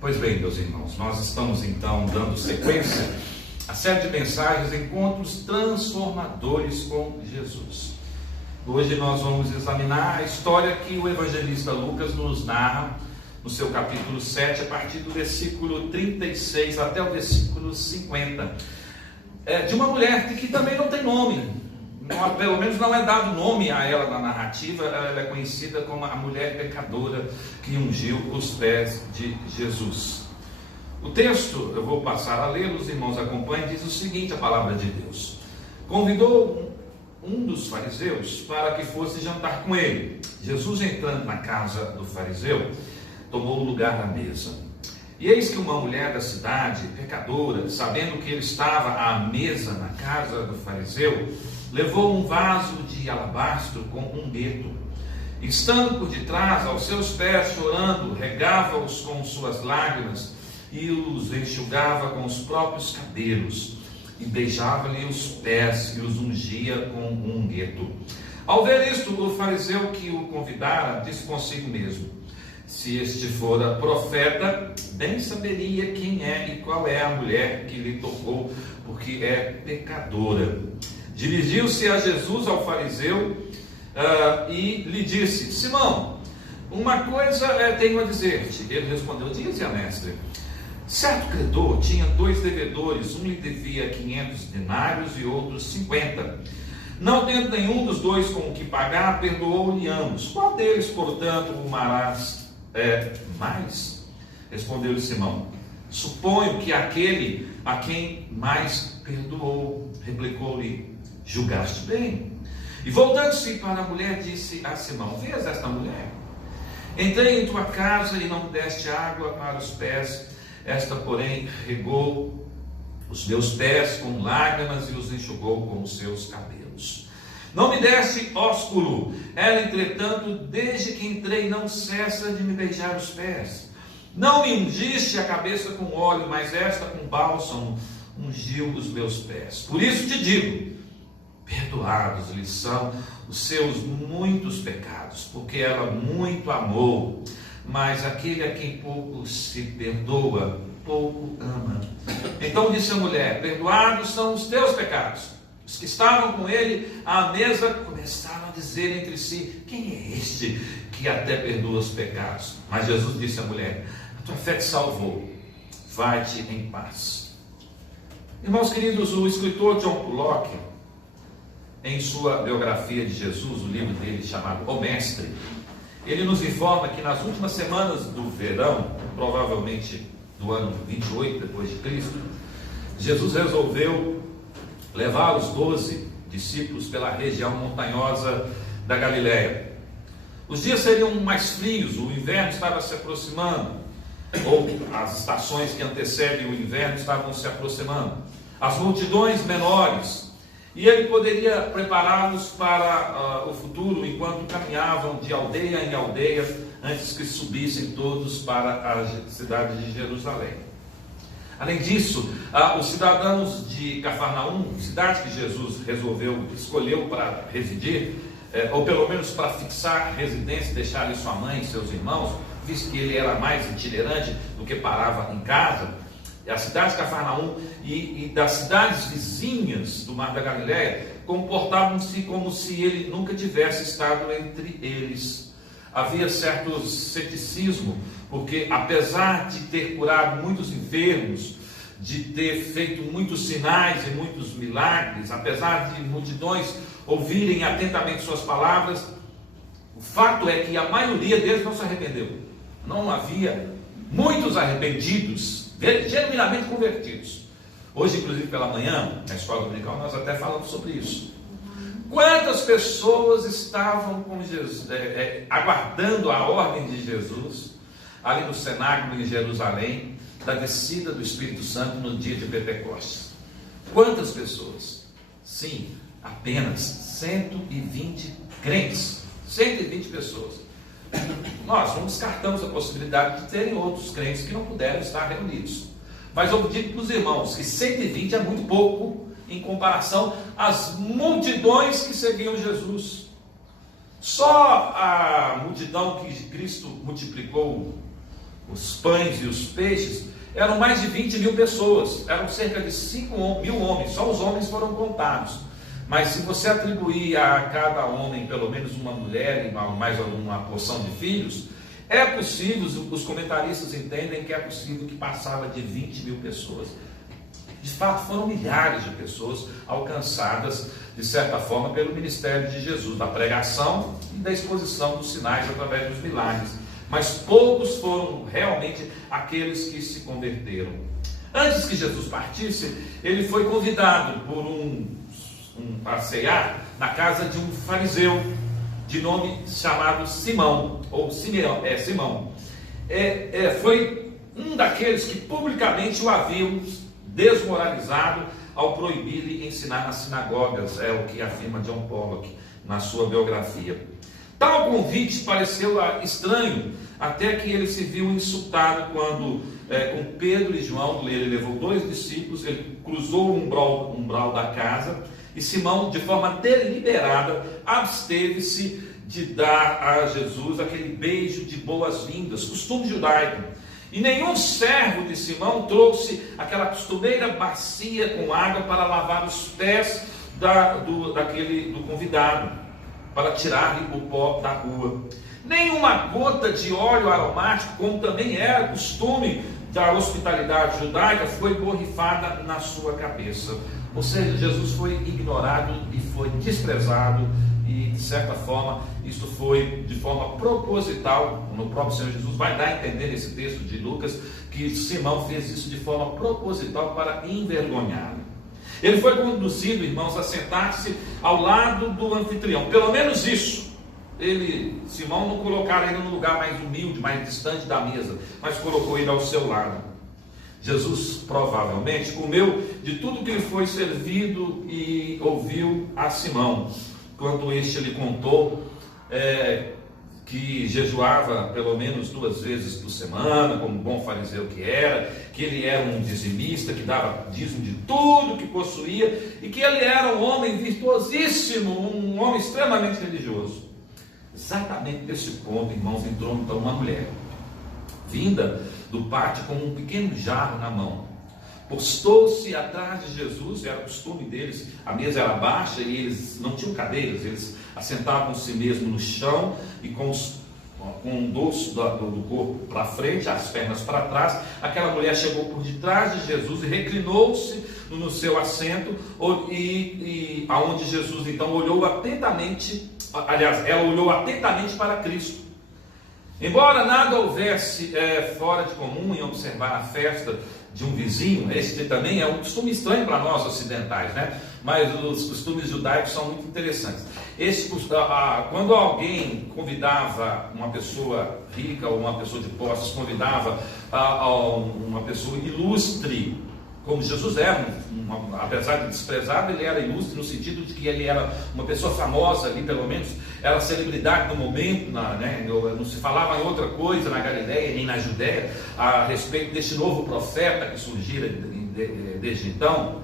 Pois bem, meus irmãos, nós estamos então dando sequência à série de mensagens, encontros transformadores com Jesus. Hoje nós vamos examinar a história que o evangelista Lucas nos narra no seu capítulo 7, a partir do versículo 36 até o versículo 50, de uma mulher que também não tem nome. Pelo menos não é dado nome a ela na narrativa. Ela é conhecida como a mulher pecadora que ungiu os pés de Jesus. O texto, eu vou passar a ler, os irmãos acompanhem, diz o seguinte: a palavra de Deus: convidou um dos fariseus para que fosse jantar com ele. Jesus, entrando na casa do fariseu, tomou o lugar à mesa. E eis que uma mulher da cidade, pecadora, sabendo que ele estava à mesa na casa do fariseu, levou um vaso de alabastro com um unguento. Estando por detrás, aos seus pés, chorando, regava-os com suas lágrimas e os enxugava com os próprios cabelos, e beijava-lhe os pés e os ungia com um unguento. Ao ver isto, o fariseu que o convidara disse consigo mesmo: se este fora profeta, bem saberia quem é e qual é a mulher que lhe tocou, porque é pecadora. Dirigiu-se a Jesus, ao fariseu, e lhe disse: Simão, uma coisa tenho a dizer-te. Ele respondeu: dize, mestre. Certo credor tinha 2 devedores, um lhe devia 500 denários e outro 50. Não tendo nenhum dos 2 com o que pagar, perdoou-lhe ambos. Qual deles, portanto, o amarás mais? Respondeu-lhe Simão: suponho que aquele a quem mais perdoou. Replicou-lhe: julgaste bem. E voltando-se para a mulher, disse a Simão: vês esta mulher? Entrei em tua casa e não me deste água para os pés, esta porém regou os meus pés com lágrimas e os enxugou com os seus cabelos. Não me deste ósculo, ela entretanto desde que entrei não cessa de me beijar os pés. Não me ungiste a cabeça com óleo, mas esta com bálsamo ungiu os meus pés. Por isso te digo: perdoados lhe são os seus muitos pecados, porque ela muito amou. Mas aquele a quem pouco se perdoa, pouco ama. Então disse a mulher: perdoados são os teus pecados. Os que estavam com ele à mesa começaram a dizer entre si: quem é este que até perdoa os pecados? Mas Jesus disse à mulher: a tua fé te salvou, vai-te em paz. Irmãos queridos, o escritor John Pollock, em sua biografia de Jesus, o livro dele chamado O Mestre, ele nos informa que nas últimas semanas do verão, provavelmente do ano 28 depois de Cristo, Jesus resolveu levar os 12 discípulos pela região montanhosa da Galileia. Os dias seriam mais frios, o inverno estava se aproximando, ou as estações que antecedem o inverno estavam se aproximando, as multidões menores, e ele poderia prepará-los para o futuro enquanto caminhavam de aldeia em aldeia, antes que subissem todos para a cidade de Jerusalém. Além disso, os cidadãos de Cafarnaum, cidade que Jesus escolheu para residir, ou pelo menos para fixar residência, deixar ali sua mãe e seus irmãos, visto que ele era mais itinerante do que parava em casa, a cidade de Cafarnaum e das cidades vizinhas do Mar da Galileia comportavam-se como se ele nunca tivesse estado entre eles. Havia certo ceticismo, porque apesar de ter curado muitos enfermos, de ter feito muitos sinais e muitos milagres, apesar de multidões ouvirem atentamente suas palavras, o fato é que a maioria deles não se arrependeu. Não havia muitos arrependidos, genuinamente convertidos. Hoje, inclusive pela manhã, na escola dominical, nós até falamos sobre isso. Quantas pessoas estavam com Jesus, aguardando a ordem de Jesus, ali no cenáculo em Jerusalém, da descida do Espírito Santo no dia de Pentecostes? Quantas pessoas? Sim, apenas 120 crentes, 120 pessoas. Nós não descartamos a possibilidade de terem outros crentes que não puderam estar reunidos. Mas eu digo para os irmãos que 120 é muito pouco em comparação às multidões que seguiam Jesus. Só a multidão que Cristo multiplicou os pães e os peixes eram mais de 20 mil pessoas, eram cerca de 5 mil homens, só os homens foram contados. Mas se você atribuir a cada homem pelo menos uma mulher e mais alguma porção de filhos, é possível, os comentaristas entendem que é possível que passava de 20 mil pessoas. De fato, foram milhares de pessoas alcançadas, de certa forma, pelo ministério de Jesus, da pregação e da exposição dos sinais através dos milagres. Mas poucos foram realmente aqueles que se converteram. Antes que Jesus partisse, ele foi convidado por a cear na casa de um fariseu, de nome chamado Simão, ou Simão. Foi um daqueles que publicamente o haviam desmoralizado ao proibir-lhe ensinar nas sinagogas, é o que afirma John Pollock na sua biografia. Tal convite pareceu estranho, até que ele se viu insultado quando, com Pedro e João, ele levou 2 discípulos, ele cruzou o umbral da casa, e Simão, de forma deliberada, absteve-se de dar a Jesus aquele beijo de boas-vindas, costume judaico. E nenhum servo de Simão trouxe aquela costumeira bacia com água para lavar os pés do convidado, para tirar-lhe o pó da rua. Nenhuma gota de óleo aromático, como também era costume da hospitalidade judaica, foi borrifada na sua cabeça. Ou seja, Jesus foi ignorado e foi desprezado, e de certa forma, isso foi de forma proposital. No próprio Senhor Jesus vai dar a entender nesse texto de Lucas que Simão fez isso de forma proposital para envergonhá-lo. Ele foi conduzido, irmãos, a sentar-se ao lado do anfitrião, pelo menos isso. Simão não colocaram ele no lugar mais humilde, mais distante da mesa, mas colocou ele ao seu lado. Jesus provavelmente comeu de tudo que lhe foi servido e ouviu a Simão, quando este lhe contou que jejuava pelo menos 2 vezes por semana, como bom fariseu que era, que ele era um dizimista, que dava dízimo de tudo que possuía, e que ele era um homem virtuosíssimo, um homem extremamente religioso. Exatamente nesse ponto, irmãos, entrou então uma mulher, vinda do pátio com um pequeno jarro na mão. Postou-se atrás de Jesus, era o costume deles, a mesa era baixa e eles não tinham cadeiras, eles assentavam-se mesmo no chão e com o dorso do corpo para frente, as pernas para trás. Aquela mulher chegou por detrás de Jesus e reclinou-se no seu assento, e aonde Jesus então olhou atentamente, ela olhou atentamente para Cristo. Embora nada houvesse fora de comum em observar a festa de um vizinho, este também é um costume estranho para nós ocidentais, né? Mas os costumes judaicos são muito interessantes. Quando alguém convidava uma pessoa rica ou uma pessoa de posses, convidava uma pessoa ilustre, como Jesus era, apesar de desprezado, ele era ilustre no sentido de que ele era uma pessoa famosa ali, pelo menos era a celebridade do momento, não se falava em outra coisa na Galileia nem na Judéia a respeito deste novo profeta que surgira desde então.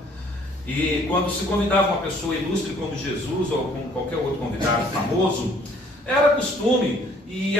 E quando se convidava uma pessoa ilustre como Jesus ou como qualquer outro convidado famoso, era costume, e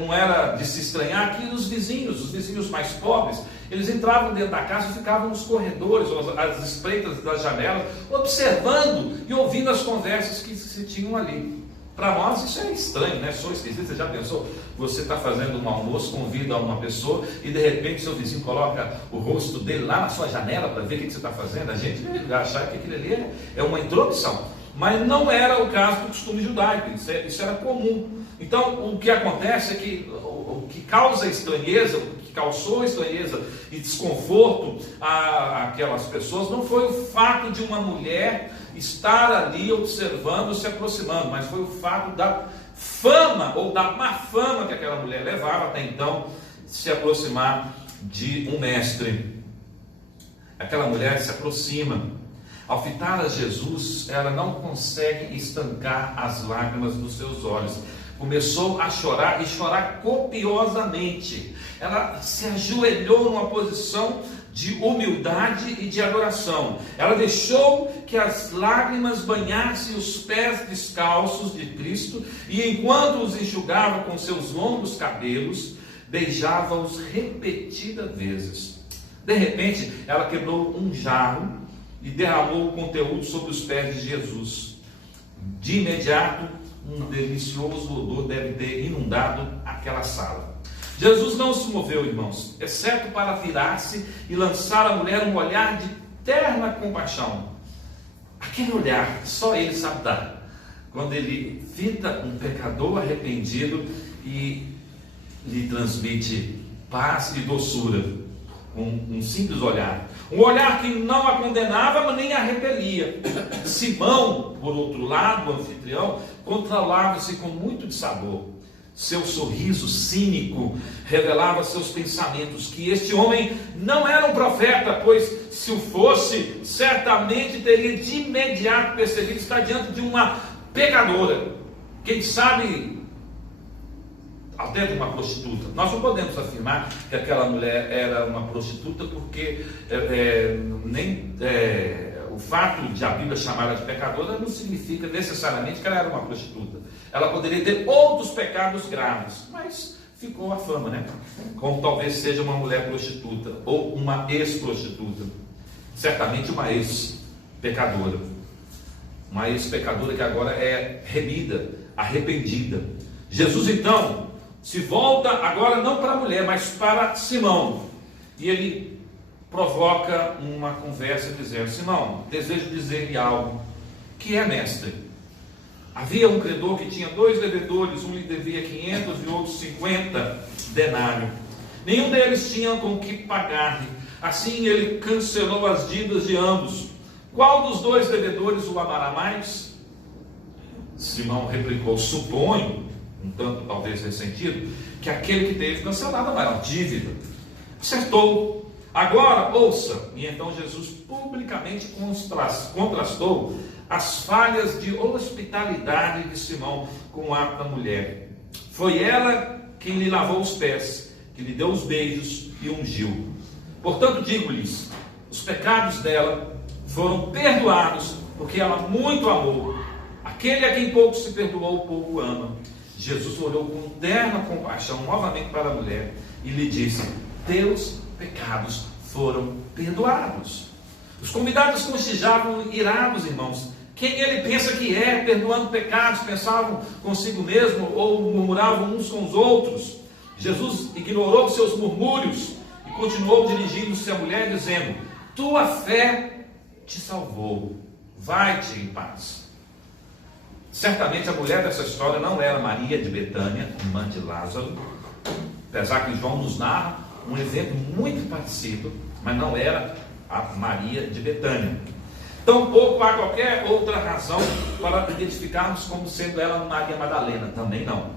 não era de se estranhar que os vizinhos mais pobres, eles entravam dentro da casa e ficavam nos corredores, ou às espreitas das janelas, observando e ouvindo as conversas que se tinham ali. Para nós isso é estranho, né? Só esquisito. Você já pensou? Você está fazendo um almoço, convida uma pessoa e de repente seu vizinho coloca o rosto dele lá na sua janela para ver o que você está fazendo. A gente vai achar que aquilo ali é uma intromissão. Mas não era o caso do costume judaico, isso era comum. Então o que acontece é que o que causa estranheza, o que causou estranheza e desconforto àquelas pessoas não foi o fato de uma mulher estar ali observando, se aproximando, mas foi o fato da fama ou da má fama que aquela mulher levava até então se aproximar de um mestre. Aquela mulher se aproxima. Ao fitar a Jesus, ela não consegue estancar as lágrimas dos seus olhos. Começou a chorar, e chorar copiosamente. Ela se ajoelhou numa posição de humildade e de adoração. Ela deixou que as lágrimas banhassem os pés descalços de Cristo, e enquanto os enxugava com seus longos cabelos, beijava-os repetidas vezes. De repente, ela quebrou um jarro e derramou o conteúdo sobre os pés de Jesus. De imediato, um delicioso odor deve ter inundado aquela sala. Jesus não se moveu, irmãos, exceto para virar-se e lançar à mulher um olhar de terna compaixão. Aquele olhar, só ele sabe dar. Quando ele fita um pecador arrependido e lhe transmite paz e doçura, com um simples olhar. Um olhar que não a condenava, mas nem a repelia. Simão, por outro lado, o anfitrião, controlava-se com muito dissabor. Seu sorriso cínico revelava seus pensamentos, que este homem não era um profeta, pois se o fosse, certamente teria de imediato percebido estar diante de uma pecadora. Quem sabe, até de uma prostituta. Nós não podemos afirmar que aquela mulher era uma prostituta, porque o fato de a Bíblia chamá-la de pecadora não significa necessariamente que ela era uma prostituta. Ela poderia ter outros pecados graves, mas ficou a fama, né? Como talvez seja uma mulher prostituta ou uma ex-prostituta. Certamente uma ex-pecadora. Uma ex-pecadora que agora é remida, arrependida. Jesus então se volta agora não para a mulher, mas para Simão. E ele provoca uma conversa dizendo: Simão, desejo dizer-lhe algo. Que é, mestre? Havia um credor que tinha 2 devedores, um lhe devia 500 e outro 50 denários. Nenhum deles tinha com que pagar. Assim ele cancelou as dívidas de ambos. Qual dos 2 devedores o amará mais? Simão replicou: suponho, um tanto talvez ressentido, que aquele que teve cancelado a maior dívida. Acertou. Agora, ouça. E então Jesus publicamente contrastou as falhas de hospitalidade de Simão com o ato da mulher. Foi ela quem lhe lavou os pés, que lhe deu os beijos e ungiu. Portanto, digo-lhes, os pecados dela foram perdoados, porque ela muito amou. Aquele a quem pouco se perdoou, pouco ama. Jesus olhou com terna compaixão novamente para a mulher e lhe disse: teus pecados foram perdoados. Os convidados cochichavam irados, irmãos. Quem ele pensa que é, perdoando pecados? Pensavam consigo mesmo ou murmuravam uns com os outros. Jesus ignorou seus murmúrios e continuou dirigindo-se à mulher, dizendo: tua fé te salvou, vai-te em paz. Certamente a mulher dessa história não era Maria de Betânia, irmã de Lázaro, apesar que João nos narra um evento muito parecido, mas não era a Maria de Betânia. Tampouco há qualquer outra razão para identificarmos como sendo ela Maria Madalena, também não.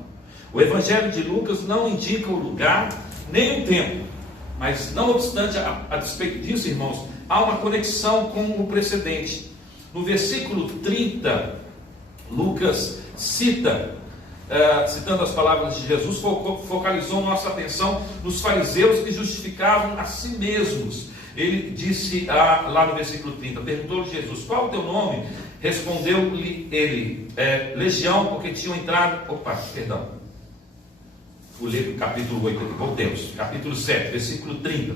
O Evangelho de Lucas não indica o lugar nem o tempo, mas não obstante, a despeito disso, irmãos, há uma conexão com o precedente. No versículo 30, Lucas citando as palavras de Jesus, focalizou nossa atenção nos fariseus que justificavam a si mesmos. Ele disse lá no versículo 30, perguntou-lhe Jesus: qual o teu nome? Respondeu-lhe ele: Legião, porque tinham entrado... Vou ler o capítulo 8 aqui, voltemos. Capítulo 7, versículo 30.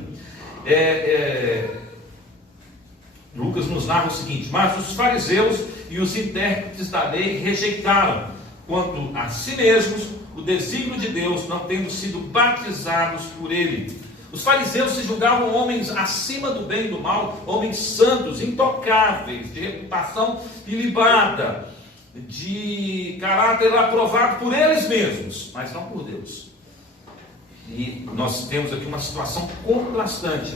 Lucas nos narra o seguinte: mas os fariseus e os intérpretes da lei rejeitaram, quanto a si mesmos, o desígnio de Deus, não tendo sido batizados por ele. Os fariseus se julgavam homens acima do bem e do mal, homens santos, intocáveis, de reputação ilibada, de caráter aprovado por eles mesmos, mas não por Deus. E nós temos aqui uma situação contrastante.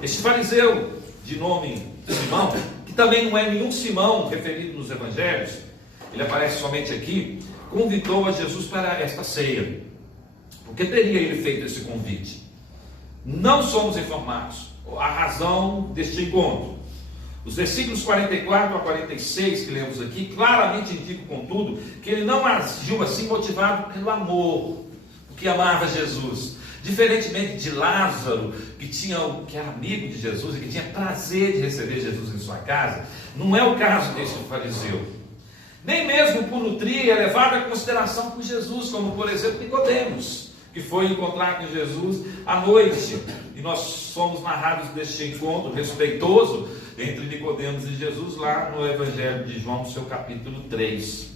Este fariseu, de nome Simão, que também não é nenhum Simão referido nos evangelhos, ele aparece somente aqui, convidou a Jesus para esta ceia. Por que teria ele feito esse convite? Não somos informados a razão deste encontro. Os versículos 44 a 46 que lemos aqui claramente indicam, contudo, que ele não agiu assim motivado pelo amor, porque amava Jesus. Diferentemente de Lázaro, que era amigo de Jesus e que tinha prazer de receber Jesus em sua casa, não é o caso deste fariseu. Nem mesmo por nutrir é levado em consideração por Jesus, como por exemplo Nicodemos, que foi encontrar com Jesus à noite. E nós somos narrados deste encontro respeitoso entre Nicodemos e Jesus lá no Evangelho de João, no seu capítulo 3.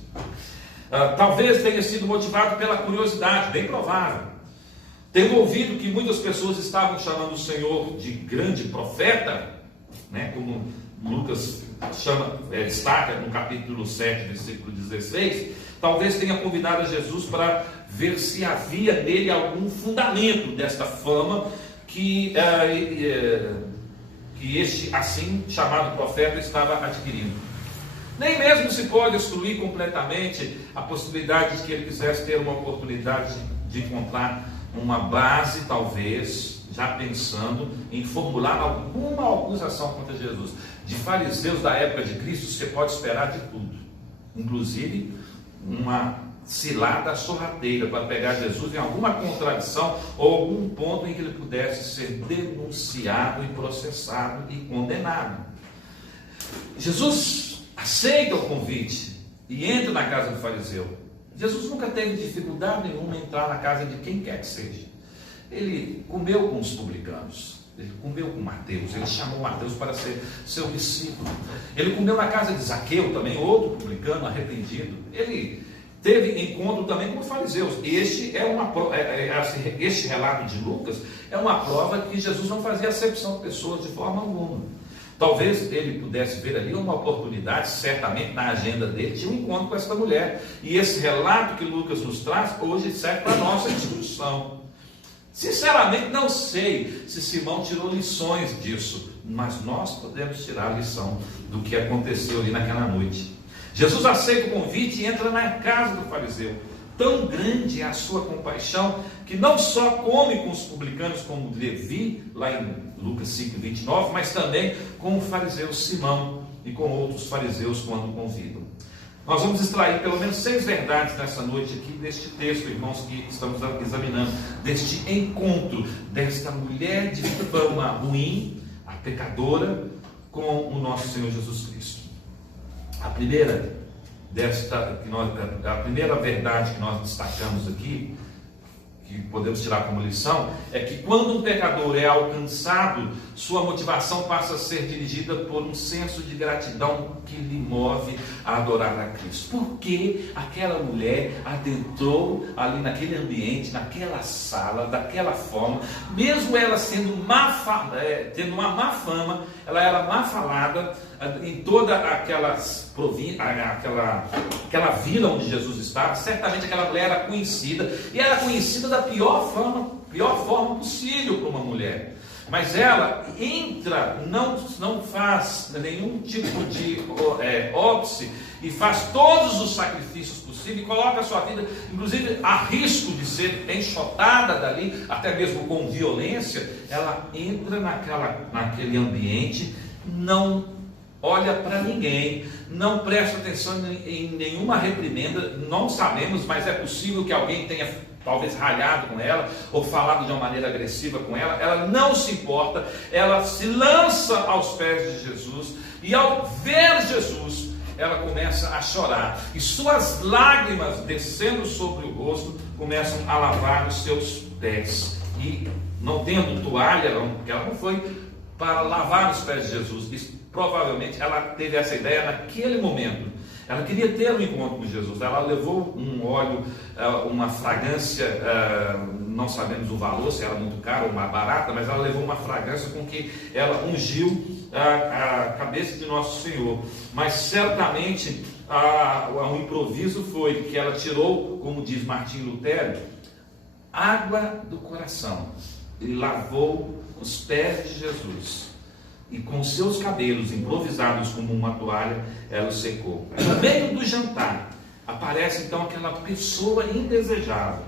Talvez tenha sido motivado pela curiosidade, bem provável. Tendo ouvido que muitas pessoas estavam chamando o Senhor de grande profeta, né, como Lucas destaca no capítulo 7, versículo 16, talvez tenha convidado a Jesus para ver se havia nele algum fundamento desta fama que este assim chamado profeta estava adquirindo. Nem mesmo se pode excluir completamente a possibilidade de que ele quisesse ter uma oportunidade de encontrar uma base, talvez, já pensando em formular alguma acusação contra Jesus. De fariseus da época de Cristo, você pode esperar de tudo, inclusive uma cilada sorrateira para pegar Jesus em alguma contradição ou algum ponto em que ele pudesse ser denunciado e processado e condenado. Jesus aceita o convite e entra na casa do fariseu. Jesus nunca teve dificuldade nenhuma em entrar na casa de quem quer que seja. Ele comeu com os publicanos, ele comeu com Mateus, ele chamou Mateus para ser seu discípulo. Ele comeu na casa de Zaqueu também, outro publicano arrependido. Ele teve encontro também com os fariseus. Este relato de Lucas é uma prova que Jesus não fazia acepção de pessoas de forma alguma. Talvez ele pudesse ver ali uma oportunidade, certamente na agenda dele tinha um encontro com essa mulher. E esse relato que Lucas nos traz hoje serve para a nossa instrução. Sinceramente não sei se Simão tirou lições disso, mas nós podemos tirar a lição do que aconteceu ali naquela noite. Jesus aceita o convite e entra na casa do fariseu. Tão grande é a sua compaixão que não só come com os publicanos como Levi, lá em Lucas 5:29, mas também com o fariseu Simão e com outros fariseus quando convidam. Nós vamos extrair pelo menos 6 verdades nessa noite aqui deste texto, irmãos, que estamos examinando, deste encontro desta mulher de fama ruim, a pecadora, com o nosso Senhor Jesus Cristo. A primeira verdade que nós destacamos aqui, que podemos tirar como lição, é que quando um pecador é alcançado, sua motivação passa a ser dirigida por um senso de gratidão que lhe move a adorar a Cristo. Porque aquela mulher adentrou ali naquele ambiente, naquela sala, daquela forma, mesmo ela sendo tendo uma má fama, ela era má falada em toda aquela vila onde Jesus estava. Certamente aquela mulher era conhecida, e era conhecida da pior forma possível para uma mulher. Mas ela entra, não faz nenhum tipo de óbice e faz todos os sacrifícios possíveis e coloca a sua vida, inclusive, a risco de ser enxotada dali, até mesmo com violência. Ela entra naquele ambiente, não olha para ninguém, não presta atenção em nenhuma reprimenda. Não sabemos, mas é possível que alguém tenha talvez ralhado com ela, ou falado de uma maneira agressiva com ela. Ela não se importa, ela se lança aos pés de Jesus, e ao ver Jesus, ela começa a chorar, e suas lágrimas descendo sobre o rosto, começam a lavar os seus pés, e não tendo toalha, porque ela não foi para lavar os pés de Jesus, e provavelmente ela teve essa ideia naquele momento. Ela queria ter um encontro com Jesus. Ela levou um óleo, uma fragrância, não sabemos o valor, se era muito caro ou mais barata, mas ela levou uma fragrância com que ela ungiu a cabeça de Nosso Senhor. Mas certamente o improviso foi que ela tirou, como diz Martim Lutero, água do coração e lavou os pés de Jesus. E com seus cabelos improvisados como uma toalha, ela o secou. No meio do jantar, aparece então aquela pessoa indesejável.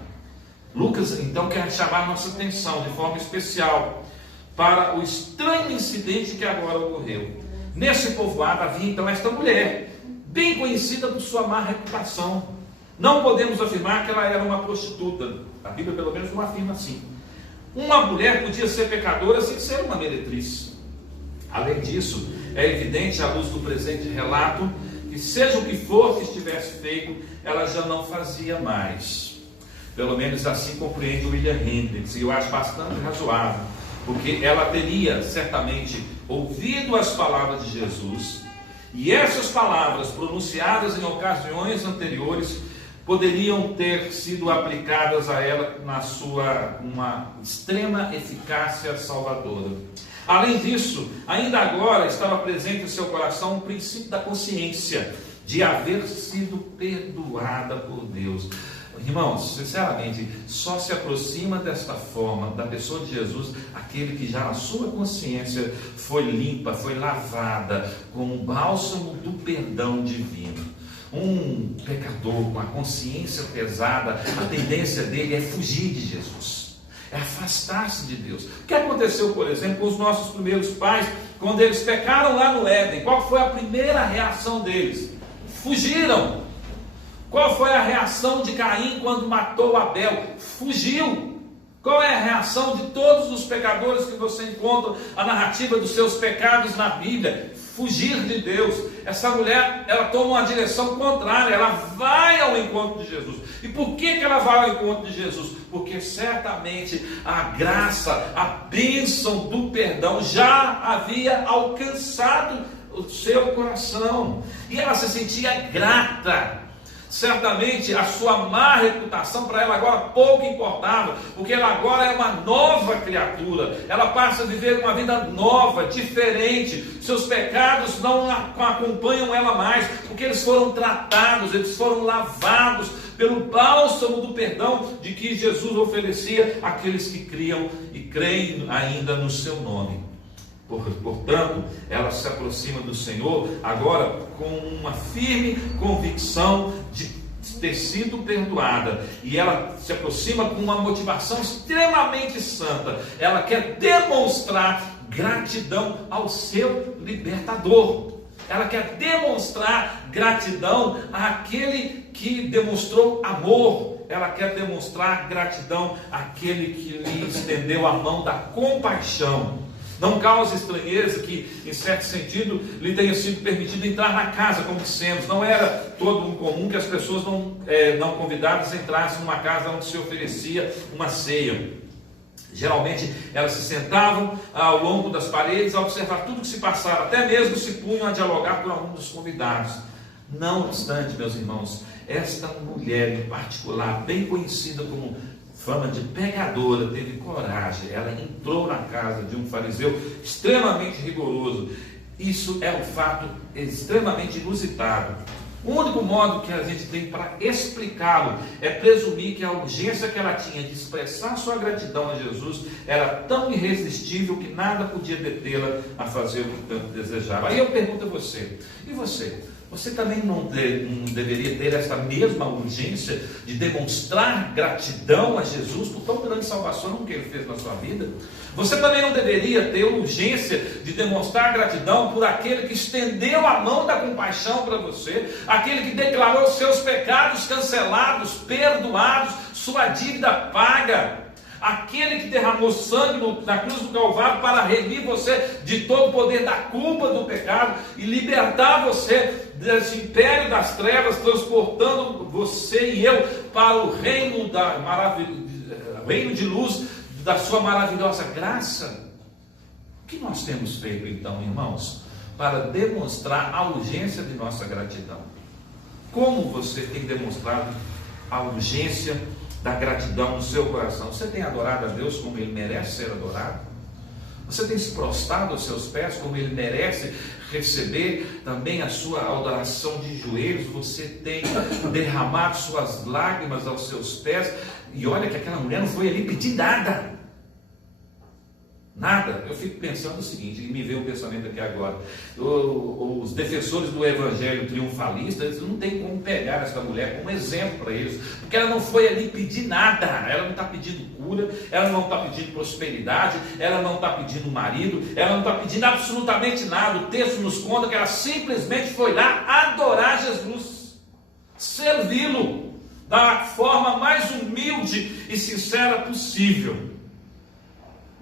Lucas então quer chamar a nossa atenção de forma especial para o estranho incidente que agora ocorreu. Nesse povoado havia então esta mulher, bem conhecida por sua má reputação. Não podemos afirmar que ela era uma prostituta. A Bíblia pelo menos não afirma assim. Uma mulher podia ser pecadora sem ser uma meretriz. Além disso, é evidente à luz do presente relato que seja o que for que estivesse feito, ela já não fazia mais. Pelo menos assim compreende William Hendricks, e eu acho bastante razoável, porque ela teria certamente ouvido as palavras de Jesus, e essas palavras pronunciadas em ocasiões anteriores poderiam ter sido aplicadas a ela na sua uma extrema eficácia salvadora. Além disso, ainda agora estava presente em seu coração o princípio da consciência de haver sido perdoada por Deus. Irmãos, sinceramente, só se aproxima desta forma da pessoa de Jesus aquele que já na sua consciência foi limpa, foi lavada com o bálsamo do perdão divino. Um pecador com a consciência pesada, a tendência dele é fugir de Jesus, é afastar-se de Deus. O que aconteceu, por exemplo, com os nossos primeiros pais, quando eles pecaram lá no Éden? Qual foi a primeira reação deles? Fugiram. Qual foi a reação de Caim quando matou Abel? Fugiu. Qual é a reação de todos os pecadores que você encontra a narrativa dos seus pecados na Bíblia? Fugir de Deus. Essa mulher, ela toma uma direção contrária, ela vai ao encontro de Jesus. E por que ela vai ao encontro de Jesus? Porque certamente a graça, a bênção do perdão já havia alcançado o seu coração. E ela se sentia grata. Certamente a sua má reputação para ela agora pouco importava, porque ela agora é uma nova criatura, ela passa a viver uma vida nova, diferente, seus pecados não acompanham ela mais, porque eles foram tratados, eles foram lavados pelo bálsamo do perdão de que Jesus oferecia àqueles que criam e creem ainda no seu nome. Portanto, ela se aproxima do Senhor agora com uma firme convicção de ter sido perdoada, e ela se aproxima com uma motivação extremamente santa. Ela quer demonstrar gratidão ao seu libertador. Ela quer demonstrar gratidão àquele que demonstrou amor. Ela quer demonstrar gratidão àquele que lhe estendeu a mão da compaixão. Não cause estranheza que, em certo sentido, lhe tenha sido permitido entrar na casa, como dissemos. Não era todo comum que as pessoas não convidadas entrassem numa casa onde se oferecia uma ceia. Geralmente, elas se sentavam ao longo das paredes a observar tudo que se passava, até mesmo se punham a dialogar com algum dos convidados. Não obstante, meus irmãos, esta mulher em particular, bem conhecida como fama de pecadora, teve coragem. Ela entrou na casa de um fariseu extremamente rigoroso. Isso é um fato extremamente inusitado. O único modo que a gente tem para explicá-lo é presumir que a urgência que ela tinha de expressar sua gratidão a Jesus era tão irresistível que nada podia detê-la a fazer o que tanto desejava. Aí eu pergunto a você, e você? Você também não deveria ter essa mesma urgência de demonstrar gratidão a Jesus por tão grande salvação que Ele fez na sua vida? Você também não deveria ter urgência de demonstrar gratidão por aquele que estendeu a mão da compaixão para você, aquele que declarou seus pecados cancelados, perdoados, sua dívida paga, aquele que derramou sangue na cruz do Calvário para remir você de todo o poder da culpa do pecado e libertar você desse império das trevas, transportando você e eu para o reino reino de luz da sua maravilhosa graça. O que nós temos feito então, irmãos, para demonstrar a urgência de nossa gratidão? Como você tem demonstrado a urgência da gratidão no seu coração? Você tem adorado a Deus como Ele merece ser adorado? Você tem se prostrado aos seus pés como Ele merece receber também a sua adoração de joelhos? Você tem derramado suas lágrimas aos seus pés? E olha que aquela mulher não foi ali pedir nada. Nada. Eu fico pensando o seguinte, e me veio um pensamento aqui agora. Os defensores do evangelho triunfalista, eles não tem como pegar essa mulher como exemplo para eles, porque ela não foi ali pedir nada. Ela não está pedindo cura, ela não está pedindo prosperidade, ela não está pedindo marido, ela não está pedindo absolutamente nada. O texto nos conta que ela simplesmente foi lá adorar Jesus, servi-lo da forma mais humilde e sincera possível.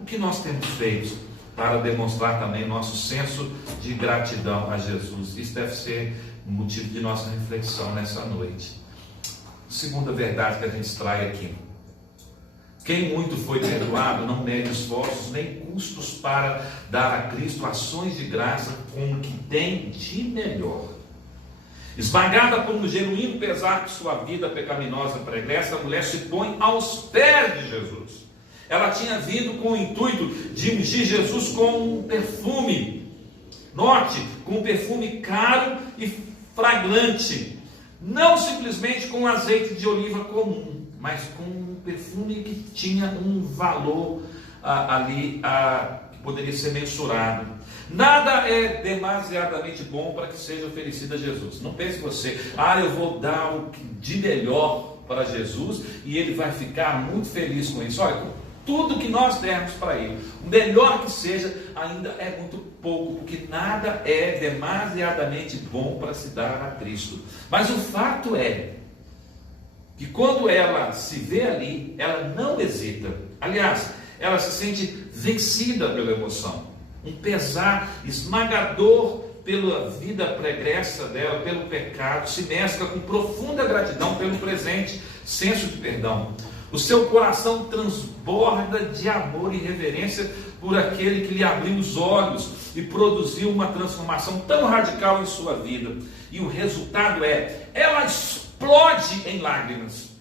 O que nós temos feito para demonstrar também nosso senso de gratidão a Jesus? Isso deve ser motivo de nossa reflexão nessa noite. Segunda verdade que a gente extrai aqui: quem muito foi perdoado não mede esforços nem custos para dar a Cristo ações de graça com o que tem de melhor. Esmagada por um genuíno pesar de sua vida pecaminosa pregressa, a mulher se põe aos pés de Jesus. Ela tinha vindo com o intuito de ungir Jesus com um perfume. Note, com um perfume caro e fragrante. Não simplesmente com azeite de oliva comum, mas com um perfume que tinha um valor que poderia ser mensurado. Nada é demasiadamente bom para que seja oferecido a Jesus. Não pense você, eu vou dar o de melhor para Jesus e ele vai ficar muito feliz com isso. Olha, tudo que nós dermos para ele, o melhor que seja, ainda é muito pouco, porque nada é demasiadamente bom para se dar a Cristo. Mas o fato é que quando ela se vê ali, ela não hesita. Aliás, ela se sente vencida pela emoção. Um pesar esmagador pela vida pregressa dela, pelo pecado, se mescla com profunda gratidão pelo presente senso de perdão. O seu coração transborda de amor e reverência por aquele que lhe abriu os olhos e produziu uma transformação tão radical em sua vida. E o resultado é, ela explode em lágrimas.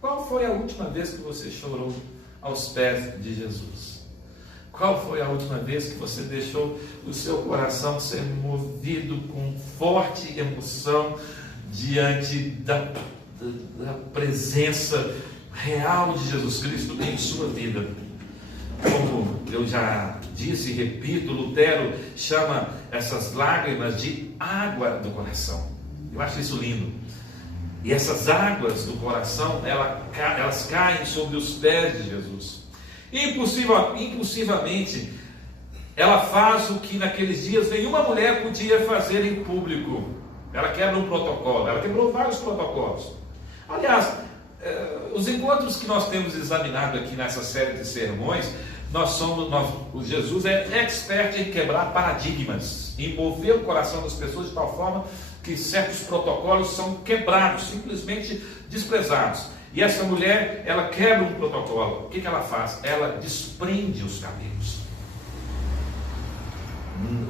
Qual foi a última vez que você chorou aos pés de Jesus? Qual foi a última vez que você deixou o seu coração ser movido com forte emoção diante da presença real de Jesus Cristo em sua vida? Como eu já disse e repito, Lutero chama essas lágrimas de água do coração. Eu acho isso lindo. E essas águas do coração, elas caem sobre os pés de Jesus. Impulsivamente, ela faz o que naqueles dias nenhuma mulher podia fazer em público. Ela quebra um protocolo, ela quebrou vários protocolos. Aliás, os encontros que nós temos examinado aqui nessa série de sermões, Jesus é expert em quebrar paradigmas, em mover o coração das pessoas de tal forma que certos protocolos são quebrados, simplesmente desprezados. E essa mulher, ela quebra um protocolo. O que ela faz? Ela desprende os cabelos.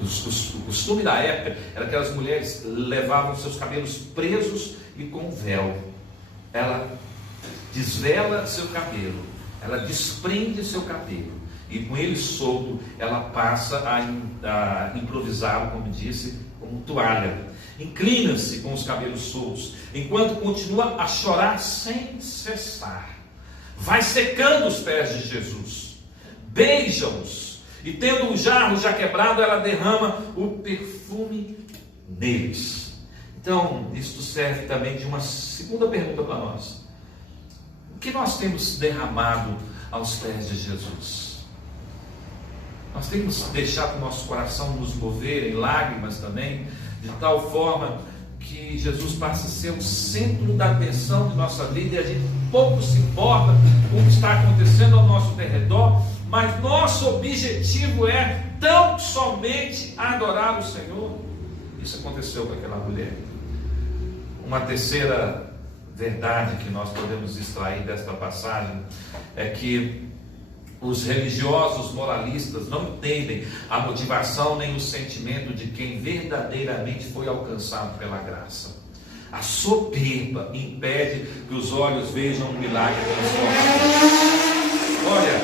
O costume da época era que as mulheres levavam seus cabelos presos e com véu. Ela desvela seu cabelo, ela desprende seu cabelo, e com ele solto, ela passa a improvisá-lo, como disse, como toalha. Inclina-se com os cabelos soltos, enquanto continua a chorar sem cessar. Vai secando os pés de Jesus, beija-os, e tendo o jarro já quebrado, ela derrama o perfume neles. Então, isto serve também de uma segunda pergunta para nós. O que nós temos derramado aos pés de Jesus? Nós temos deixado o nosso coração nos mover em lágrimas também, de tal forma que Jesus passa a ser o centro da atenção de nossa vida e a gente pouco se importa com o que está acontecendo ao nosso derredor, mas nosso objetivo é tão somente adorar o Senhor. Isso aconteceu com aquela mulher. Uma terceira verdade que nós podemos extrair desta passagem é que os religiosos moralistas não entendem a motivação nem o sentimento de quem verdadeiramente foi alcançado pela graça. A soberba impede que os olhos vejam um milagre transformador. Olha,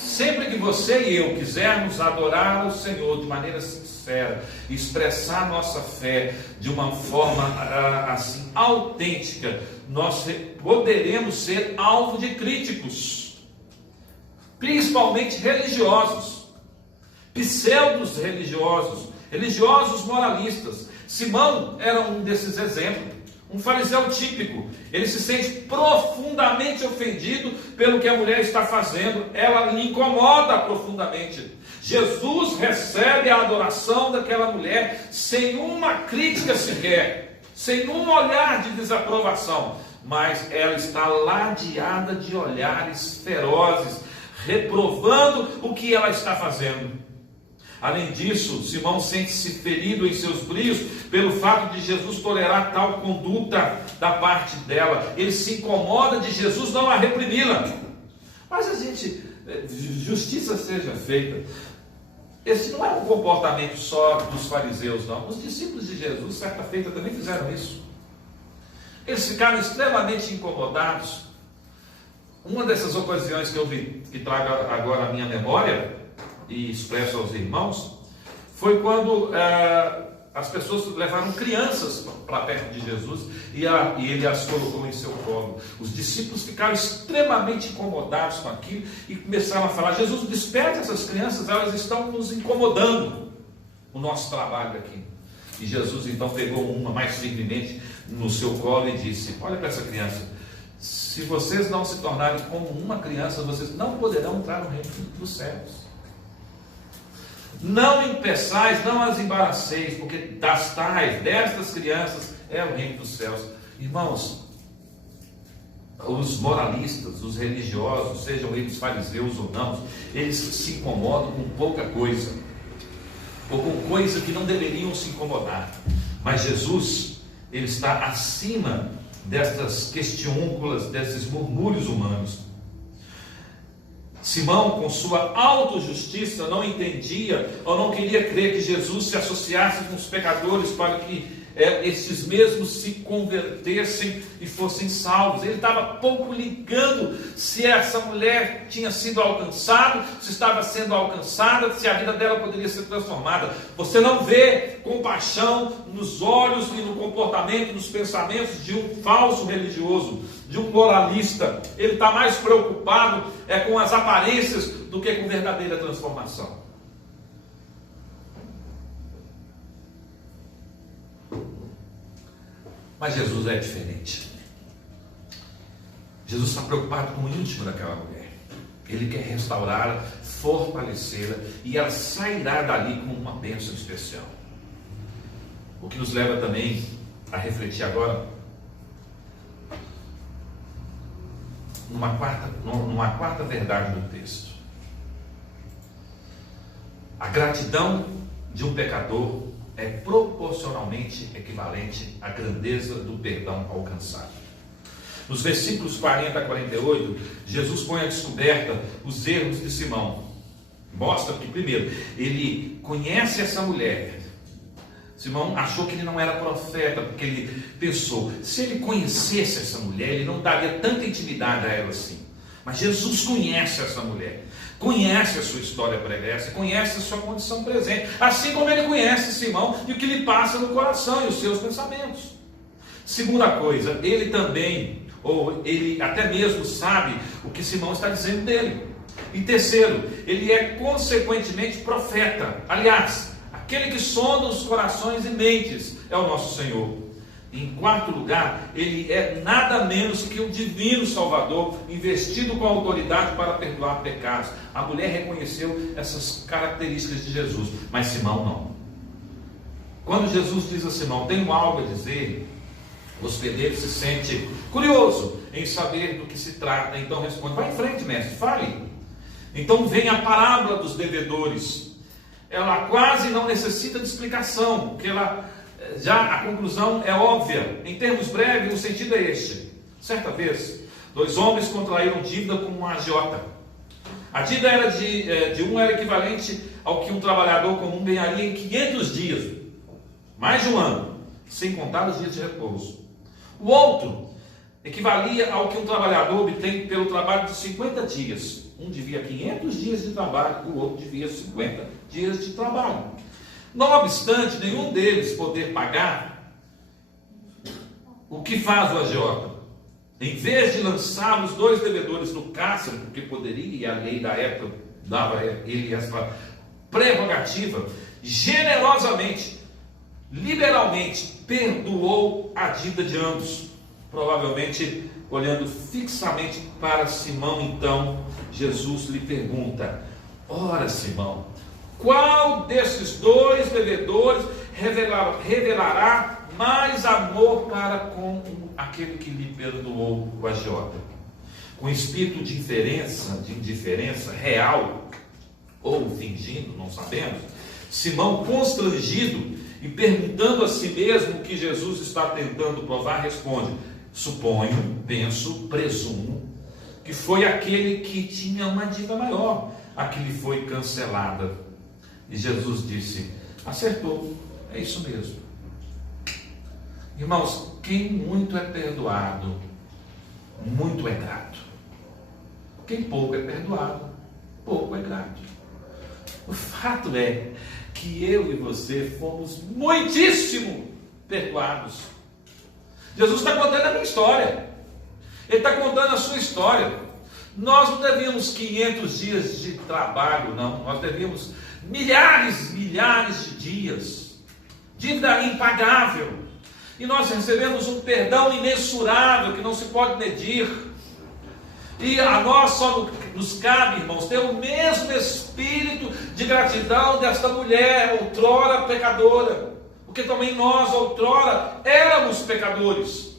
sempre que você e eu quisermos adorar o Senhor de maneira sincera, expressar nossa fé de uma forma assim autêntica, nós poderemos ser alvo de críticos, principalmente religiosos, pseudos religiosos, religiosos moralistas. Simão era um desses exemplos, um fariseu típico. Ele se sente profundamente ofendido pelo que a mulher está fazendo, ela lhe incomoda profundamente. Jesus recebe a adoração daquela mulher sem uma crítica sequer, sem um olhar de desaprovação, mas ela está ladeada de olhares ferozes, reprovando o que ela está fazendo. Além disso, Simão sente-se ferido em seus brios pelo fato de Jesus tolerar tal conduta da parte dela. Ele se incomoda de Jesus não a reprimi-la. Mas justiça seja feita. Esse não é um comportamento só dos fariseus, não. Os discípulos de Jesus, certa feita, também fizeram isso. Eles ficaram extremamente incomodados. Uma dessas ocasiões que eu vi, que trago agora à minha memória e expresso aos irmãos, foi quando as pessoas levaram crianças para perto de Jesus e ele as colocou em seu colo. Os discípulos ficaram extremamente incomodados com aquilo e começaram a falar: Jesus, desperte essas crianças, elas estão nos incomodando o nosso trabalho aqui. E Jesus então pegou uma mais firmemente no seu colo e disse: olha para essa criança, se vocês não se tornarem como uma criança, vocês não poderão entrar no reino dos céus. Não impeçais, não as embaraceis, porque destas crianças é o reino dos céus. Irmãos, os moralistas, os religiosos, sejam eles fariseus ou não, eles se incomodam com pouca coisa, ou com coisa que não deveriam se incomodar. Mas Jesus, ele está acima destas questiúnculas, desses murmúrios humanos. Simão, com sua autojustiça, não entendia ou não queria crer que Jesus se associasse com os pecadores para que estes mesmos se convertessem e fossem salvos. Ele estava pouco ligando se essa mulher tinha sido alcançada, se estava sendo alcançada, se a vida dela poderia ser transformada. Você não vê compaixão nos olhos e no comportamento, nos pensamentos de um falso religioso, de um moralista. Ele está mais preocupado com as aparências do que com verdadeira transformação. Mas Jesus é diferente. Jesus está preocupado com o íntimo daquela mulher. Ele quer restaurá-la, fortalecê-la, e ela sairá dali com uma bênção especial. O que nos leva também a refletir agora numa quarta verdade do texto. A gratidão de um pecador é proporcionalmente equivalente à grandeza do perdão alcançado. Nos versículos 40 a 48, Jesus põe à descoberta os erros de Simão. Mostra que, primeiro, ele conhece essa mulher. Simão achou que ele não era profeta, porque ele pensou: se ele conhecesse essa mulher, ele não daria tanta intimidade a ela assim. Mas Jesus conhece essa mulher, conhece a sua história pregressa, conhece a sua condição presente, assim como ele conhece Simão e o que lhe passa no coração e os seus pensamentos. Segunda coisa, ele também, ou ele até mesmo sabe o que Simão está dizendo dele. E terceiro, ele é consequentemente profeta. Aliás, aquele que sonda os corações e mentes é o nosso Senhor. Em quarto lugar, ele é nada menos que um divino Salvador, investido com autoridade para perdoar pecados. A mulher reconheceu essas características de Jesus, mas Simão não. Quando Jesus diz a Simão: tenho algo a dizer, o hospedeiro se sente curioso em saber do que se trata. Então responde: vai em frente, mestre, fale. Então vem a parábola dos devedores. Ela quase não necessita de explicação, porque a conclusão é óbvia. Em termos breves, o sentido é este. Certa vez, 2 homens contraíram dívida com um agiota. A dívida era de um era equivalente ao que um trabalhador comum ganharia em 500 dias, mais de um ano, sem contar os dias de repouso. O outro equivalia ao que um trabalhador obtém pelo trabalho de 50 dias. Um devia 500 dias de trabalho, o outro devia 50 dias de trabalho. Não obstante nenhum deles poder pagar, o que faz o agiota? Em vez de lançar os 2 devedores no cárcere, porque poderia, e a lei da época dava a ele essa prerrogativa, generosamente, liberalmente, perdoou a dívida de ambos. Provavelmente, olhando fixamente para Simão, então, Jesus lhe pergunta: ora, Simão, qual desses 2 devedores revelará mais amor para com aquele que lhe perdoou, o agiota? com espírito de indiferença real, ou fingindo, não sabemos, Simão, constrangido e perguntando a si mesmo o que Jesus está tentando provar, responde: suponho, penso, presumo, que foi aquele que tinha uma dívida maior, a que lhe foi cancelada. E Jesus disse: acertou, é isso mesmo. Irmãos, quem muito é perdoado, muito é grato. Quem pouco é perdoado, pouco é grato. O fato é que eu e você fomos muitíssimo perdoados. Jesus está contando a minha história. Ele está contando a sua história. Nós não devíamos 500 dias de trabalho, não. Nós devíamos milhares de dias. Dívida impagável. E nós recebemos um perdão imensurável que não se pode medir. E a nós só nos cabe, irmãos, ter o mesmo espírito de gratidão desta mulher, outrora pecadora. Porque também nós, outrora, éramos pecadores.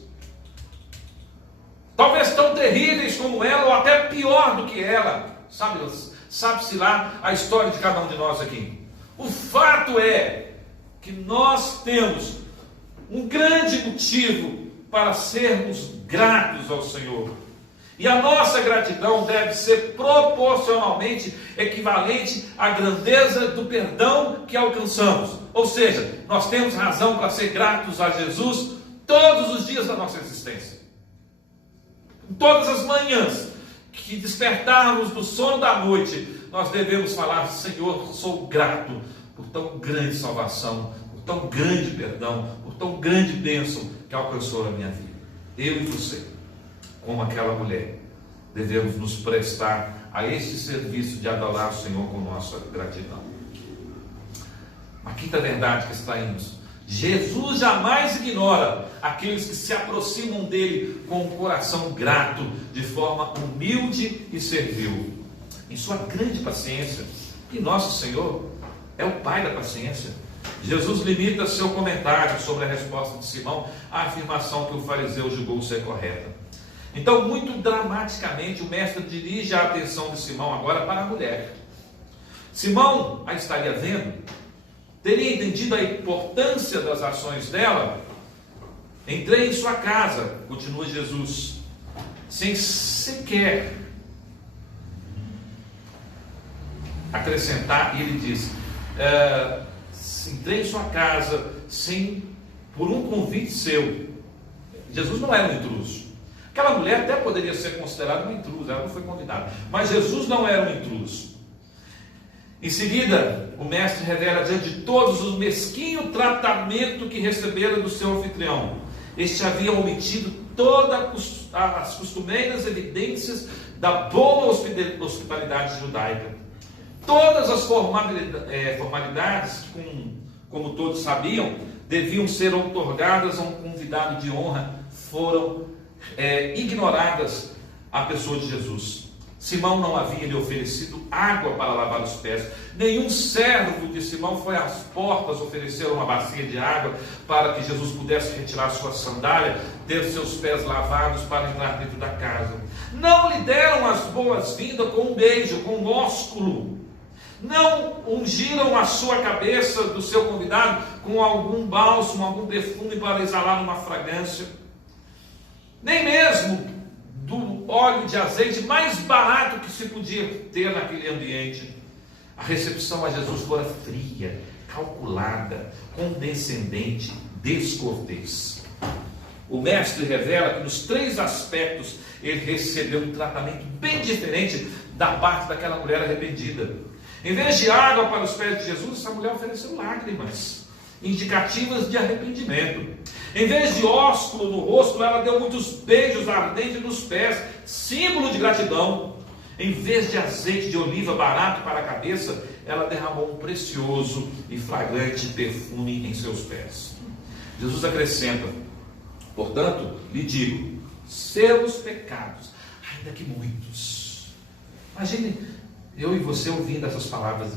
Talvez tão terríveis como ela, ou até pior do que ela. Sabe-se lá a história de cada um de nós aqui. O fato é que nós temos um grande motivo para sermos gratos ao Senhor. E a nossa gratidão deve ser proporcionalmente equivalente à grandeza do perdão que alcançamos. Ou seja, nós temos razão para ser gratos a Jesus todos os dias da nossa existência. Todas as manhãs que despertarmos do sono da noite, nós devemos falar: Senhor, sou grato por tão grande salvação, por tão grande perdão, por tão grande bênção que alcançou a minha vida. Eu e você, como aquela mulher, devemos nos prestar a este serviço de adorar o Senhor com nossa gratidão. A quinta verdade que está em nós: Jesus jamais ignora aqueles que se aproximam dele com um coração grato, de forma humilde e servil. Em sua grande paciência, e nosso Senhor é o Pai da paciência, Jesus limita seu comentário sobre a resposta de Simão à afirmação que o fariseu julgou ser correta. Então, muito dramaticamente, o mestre dirige a atenção de Simão agora para a mulher. Simão a estaria vendo, teria entendido a importância das ações dela. Entrei em sua casa, continua Jesus, sem sequer acrescentar, e ele diz: entrei em sua casa por um convite seu. Jesus não era um intruso. Aquela mulher até poderia ser considerada uma intrusa, ela não foi convidada, mas Jesus não era um intruso. Em seguida, o mestre revela diante de todos o mesquinho tratamento que recebera do seu anfitrião. Este havia omitido todas as costumeiras evidências da boa hospitalidade judaica. Todas as formalidades que, como todos sabiam, deviam ser outorgadas a um convidado de honra, foram ignoradas à pessoa de Jesus. Simão não havia lhe oferecido água para lavar os pés. Nenhum servo de Simão foi às portas oferecer uma bacia de água para que Jesus pudesse retirar sua sandália, ter seus pés lavados para entrar dentro da casa. Não lhe deram as boas-vindas com um beijo, com um ósculo. Não ungiram a sua cabeça do seu convidado com algum bálsamo, algum perfume para exalar uma fragrância. Nem mesmo do óleo de azeite mais barato que se podia ter naquele ambiente. A recepção a Jesus fora fria, calculada, condescendente, descortês. O mestre revela que nos 3 aspectos ele recebeu um tratamento bem diferente da parte daquela mulher arrependida. Em vez de água para os pés de Jesus, essa mulher ofereceu lágrimas, indicativas de arrependimento. Em vez de ósculo no rosto, ela deu muitos beijos ardentes nos pés, símbolo de gratidão. Em vez de azeite de oliva barato para a cabeça, ela derramou um precioso e flagrante perfume em seus pés. Jesus acrescenta: portanto, lhe digo, seus pecados, ainda que muitos. Imagine eu e você ouvindo essas palavras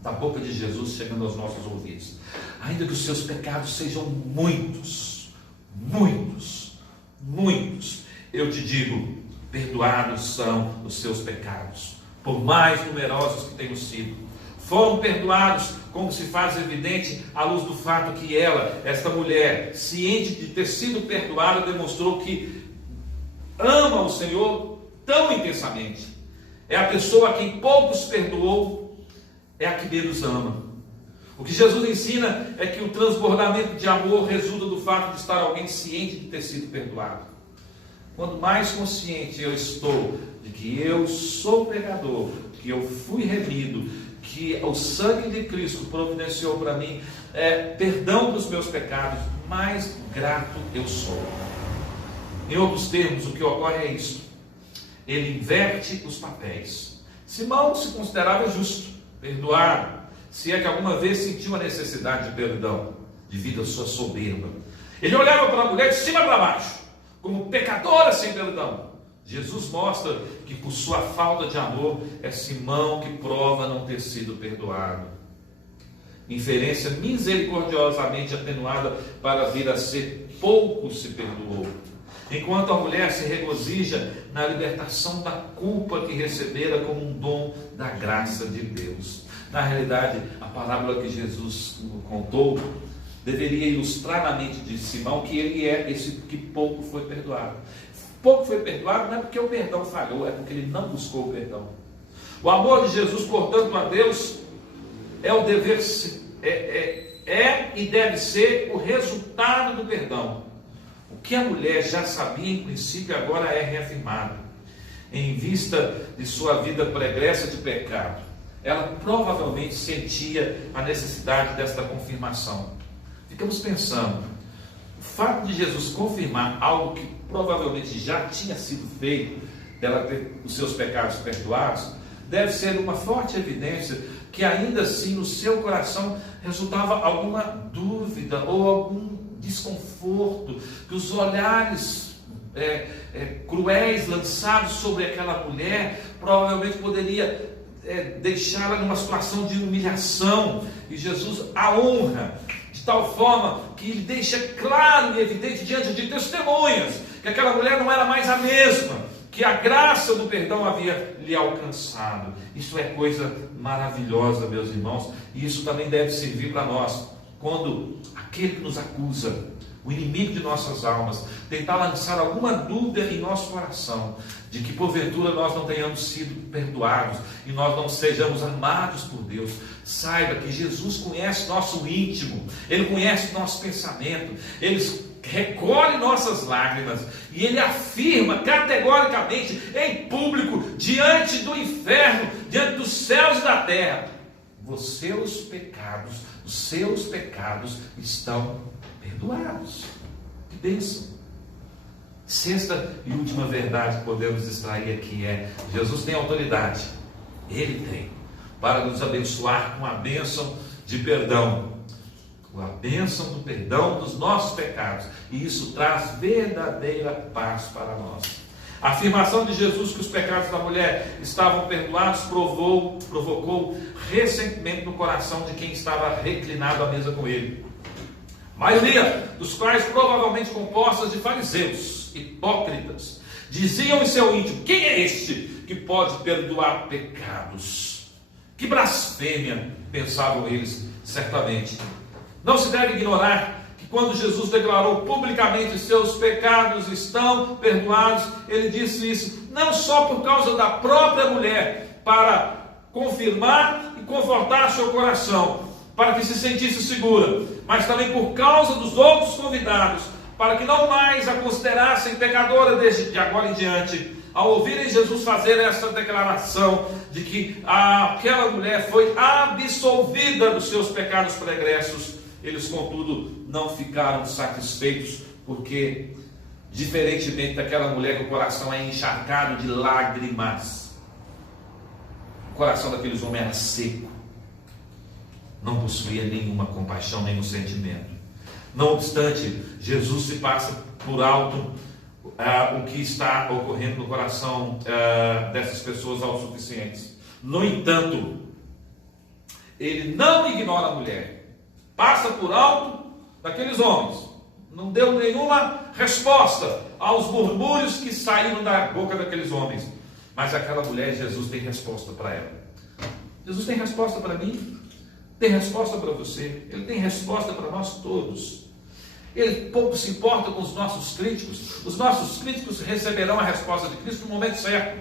da boca de Jesus chegando aos nossos ouvidos. Ainda que os seus pecados sejam muitos, muitos, muitos, eu te digo, perdoados são os seus pecados, por mais numerosos que tenham sido. Foram perdoados, como se faz evidente à luz do fato que ela, esta mulher, ciente de ter sido perdoada, demonstrou que ama o Senhor tão intensamente. É a pessoa a quem poucos perdoou, é a que menos ama. O que Jesus ensina é que o transbordamento de amor resulta do fato de estar alguém ciente de ter sido perdoado. Quanto mais consciente eu estou de que eu sou pecador, que eu fui remido, que o sangue de Cristo providenciou para mim perdão dos meus pecados, mais grato eu sou. Em outros termos, o que ocorre é isso: ele inverte os papéis. Simão se considerava justo, perdoado, se é que alguma vez sentiu a necessidade de perdão, devido à sua soberba. Ele olhava para a mulher de cima para baixo, como pecadora sem perdão. Jesus mostra que por sua falta de amor é Simão que prova não ter sido perdoado. Inferência misericordiosamente atenuada para vir a ser pouco se perdoou. Enquanto a mulher se regozija na libertação da culpa que recebera como um dom da graça de Deus. Na realidade, a parábola que Jesus contou deveria ilustrar na mente de Simão que ele é esse que pouco foi perdoado. Pouco foi perdoado não é porque o perdão falhou, é porque ele não buscou o perdão. O amor de Jesus, portanto, a Deus é o dever, e deve ser o resultado do perdão. O que a mulher já sabia em princípio agora é reafirmado. Em vista de sua vida pregressa de pecado, ela provavelmente sentia a necessidade desta confirmação. Ficamos pensando, o fato de Jesus confirmar algo que provavelmente já tinha sido feito, dela ter os seus pecados perdoados, deve ser uma forte evidência que ainda assim no seu coração resultava alguma dúvida ou algum desconforto, que os olhares cruéis lançados sobre aquela mulher provavelmente poderia deixá-la numa situação de humilhação, e Jesus a honra de tal forma que ele deixa claro e evidente diante de testemunhas que aquela mulher não era mais a mesma, que a graça do perdão havia lhe alcançado. Isso é coisa maravilhosa, meus irmãos, e isso também deve servir para nós, quando aquele que nos acusa, o inimigo de nossas almas, tentar lançar alguma dúvida em nosso coração, de que porventura nós não tenhamos sido perdoados, e nós não sejamos amados por Deus. Saiba que Jesus conhece nosso íntimo, Ele conhece nosso pensamento, Ele recolhe nossas lágrimas, e Ele afirma categoricamente, em público, diante do inferno, diante dos céus e da terra: os seus pecados estão perdoados. Que bênção! Sexta e última verdade que podemos extrair aqui é: Jesus tem autoridade, Ele tem, para nos abençoar com a bênção de perdão, com a bênção do perdão dos nossos pecados, e isso traz verdadeira paz para nós. A afirmação de Jesus que os pecados da mulher estavam perdoados provocou ressentimento no coração de quem estava reclinado à mesa com ele, maioria dos quais provavelmente compostas de fariseus, hipócritas. Diziam em seu íntimo: quem é este que pode perdoar pecados? Que blasfêmia, pensavam eles certamente. Não se deve ignorar que quando Jesus declarou publicamente seus pecados estão perdoados, ele disse isso não só por causa da própria mulher, para confirmar e confortar seu coração, para que se sentisse segura, mas também por causa dos outros convidados, para que não mais a considerassem pecadora desde de agora em diante. Ao ouvirem Jesus fazer essa declaração de que aquela mulher foi absolvida dos seus pecados pregressos, eles, contudo, não ficaram satisfeitos, porque, diferentemente daquela mulher que o coração é encharcado de lágrimas, o coração daqueles homens era seco, não possuía nenhuma compaixão, nenhum sentimento. Não obstante, Jesus se passa por alto o que está ocorrendo no coração dessas pessoas autossuficientes. No entanto, ele não ignora a mulher, passa por alto daqueles homens, não deu nenhuma resposta aos murmúrios que saíram da boca daqueles homens. Mas aquela mulher, Jesus tem resposta para ela. Jesus tem resposta para mim, tem resposta para você, Ele tem resposta para nós todos. Ele pouco se importa com os nossos críticos. Os nossos críticos receberão a resposta de Cristo no momento certo,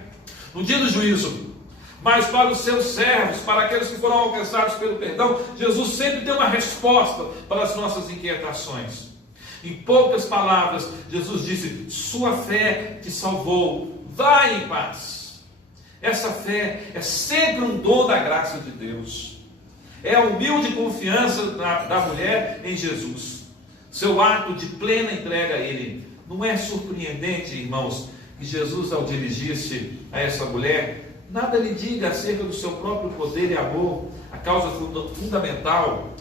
no dia do juízo. Mas para os seus servos, para aqueles que foram alcançados pelo perdão, Jesus sempre tem uma resposta para as nossas inquietações. Em poucas palavras, Jesus disse: sua fé te salvou, vai em paz. Essa fé é sempre um dom da graça de Deus. É a humilde confiança da mulher em Jesus. Seu ato de plena entrega a Ele. Não é surpreendente, irmãos, que Jesus, ao dirigir-se a essa mulher, nada lhe diga acerca do seu próprio poder e amor, a causa fundamental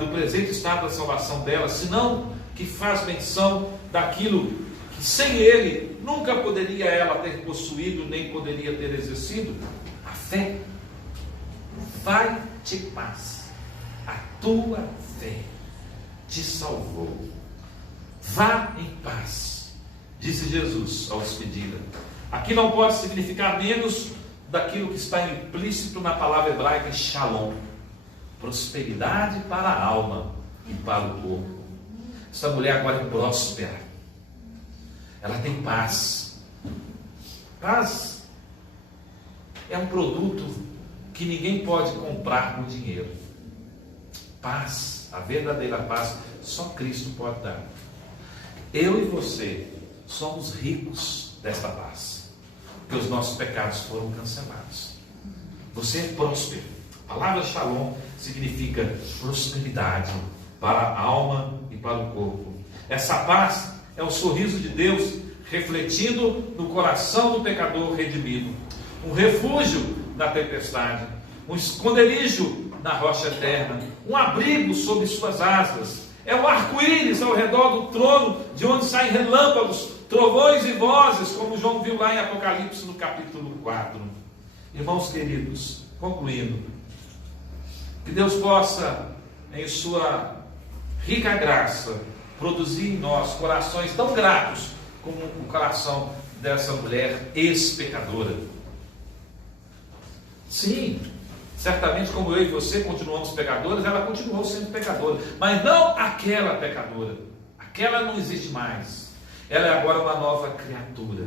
do presente estado da salvação dela, senão que faz menção daquilo que sem Ele nunca poderia ela ter possuído, nem poderia ter exercido: a fé. Vai-te em paz, a tua fé te salvou. Vá em paz, disse Jesus ao despedi-la. Aqui não pode significar menos daquilo que está implícito na palavra hebraica shalom: prosperidade para a alma e para o corpo. Essa mulher agora é próspera, ela tem paz. Paz é um produto que ninguém pode comprar com dinheiro. Paz, a verdadeira paz, só Cristo pode dar. Eu e você somos ricos desta paz, porque os nossos pecados foram cancelados. Você é próspero. A palavra shalom significa prosperidade para a alma e para o corpo. Essa paz é o sorriso de Deus refletindo no coração do pecador redimido. Um refúgio na tempestade, um esconderijo na rocha eterna, um abrigo sob suas asas. É o arco-íris ao redor do trono, de onde saem relâmpagos, trovões e vozes, como João viu lá em Apocalipse no capítulo 4. Irmãos queridos, concluindo, que Deus possa, em sua rica graça, produzir em nós corações tão gratos como o coração dessa mulher ex-pecadora. Sim, certamente como eu e você continuamos pecadores, ela continuou sendo pecadora, mas não aquela pecadora. Aquela não existe mais. Ela é agora uma nova criatura.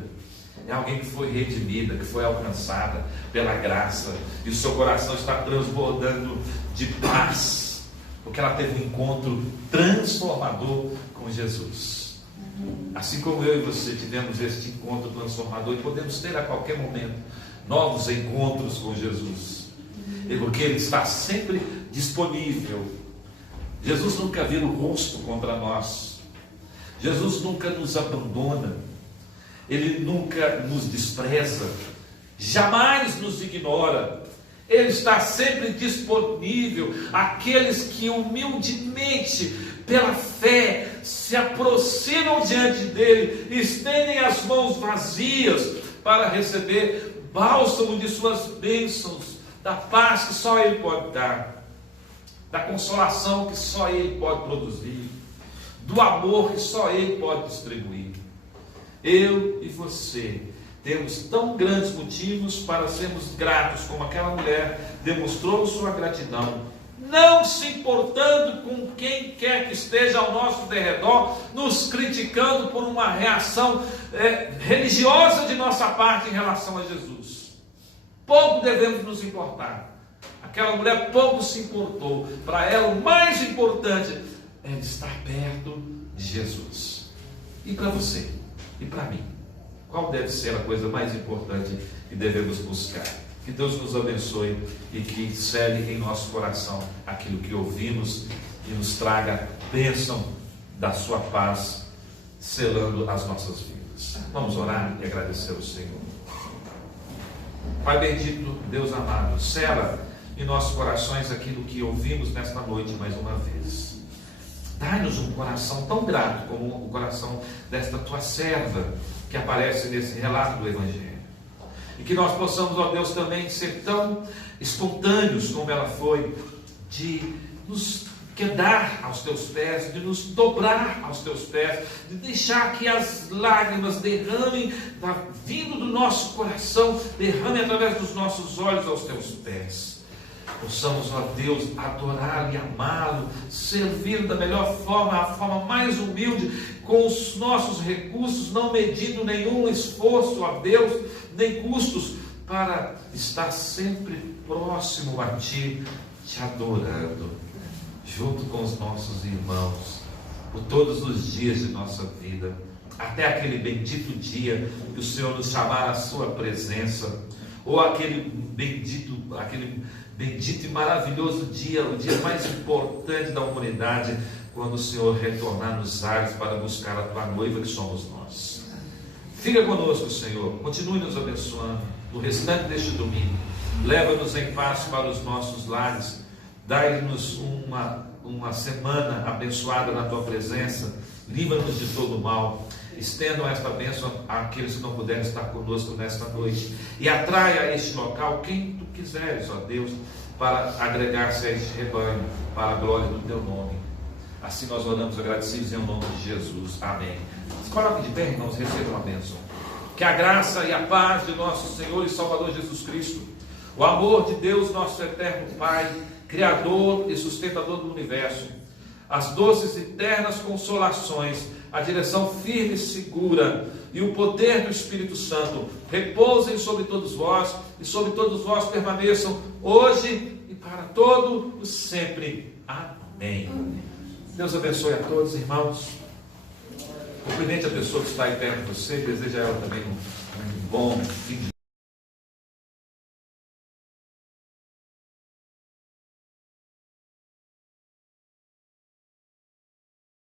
É alguém que foi redimida, que foi alcançada pela graça, e o seu coração está transbordando de paz, porque ela teve um encontro transformador com Jesus. Assim como eu e você tivemos este encontro transformador, e podemos ter a qualquer momento novos encontros com Jesus, porque Ele está sempre disponível. Jesus nunca vira o rosto contra nós. Jesus nunca nos abandona. Ele nunca nos despreza, jamais nos ignora. Ele está sempre disponível àqueles que humildemente, pela fé, se aproximam diante dele, estendem as mãos vazias para receber bálsamo de suas bênçãos, da paz que só Ele pode dar, da consolação que só Ele pode produzir, do amor que só Ele pode distribuir. Eu e você temos tão grandes motivos para sermos gratos, como aquela mulher demonstrou sua gratidão, não se importando com quem quer que esteja ao nosso derredor, nos criticando por uma reação religiosa de nossa parte em relação a Jesus. Pouco devemos nos importar. Aquela mulher pouco se importou. Para ela o mais importante é estar perto de Jesus. E para você? E para mim? Qual deve ser a coisa mais importante que devemos buscar? Que Deus nos abençoe e que cele em nosso coração aquilo que ouvimos e nos traga bênção da sua paz, selando as nossas vidas. Vamos orar e agradecer ao Senhor. Pai bendito, Deus amado, sela em nossos corações aquilo que ouvimos nesta noite mais uma vez. Dai-nos um coração tão grato como o coração desta tua serva que aparece nesse relato do Evangelho. E que nós possamos, ó Deus, também ser tão espontâneos como ela foi, de nos quedar aos teus pés, de nos dobrar aos teus pés, de deixar que as lágrimas derramem, vindo do nosso coração, derramem através dos nossos olhos aos teus pés. Possamos, ó Deus, adorá-lo e amá-lo, servir da melhor forma, a forma mais humilde, com os nossos recursos, não medindo nenhum esforço, ó Deus, nem custos, para estar sempre próximo a Ti, Te adorando, junto com os nossos irmãos, por todos os dias de nossa vida, até aquele bendito dia que o Senhor nos chamar à sua presença, ou aquele bendito e maravilhoso dia, o dia mais importante da humanidade, quando o Senhor retornar nos ares para buscar a tua noiva, que somos nós. Fica conosco, Senhor, continue nos abençoando no restante deste domingo, leva-nos em paz para os nossos lares, dai-nos uma semana abençoada na tua presença, livra-nos de todo o mal, estendam esta bênção àqueles que não puderem estar conosco nesta noite, e atraia a este local quem tu quiseres, ó Deus, para agregar-se a este rebanho, para a glória do teu nome. Assim nós oramos agradecidos em nome de Jesus. Amém. Se coloquem de pé, irmãos, recebam a bênção. Que a graça e a paz de nosso Senhor e Salvador Jesus Cristo, o amor de Deus, nosso eterno Pai, Criador e sustentador do universo, as doces e eternas consolações, a direção firme e segura e o poder do Espírito Santo repousem sobre todos vós e sobre todos vós permaneçam hoje e para todo o sempre. Amém. Deus abençoe a todos, irmãos. Cumprimente a pessoa que está aí perto de você, deseja a ela também um bom fim de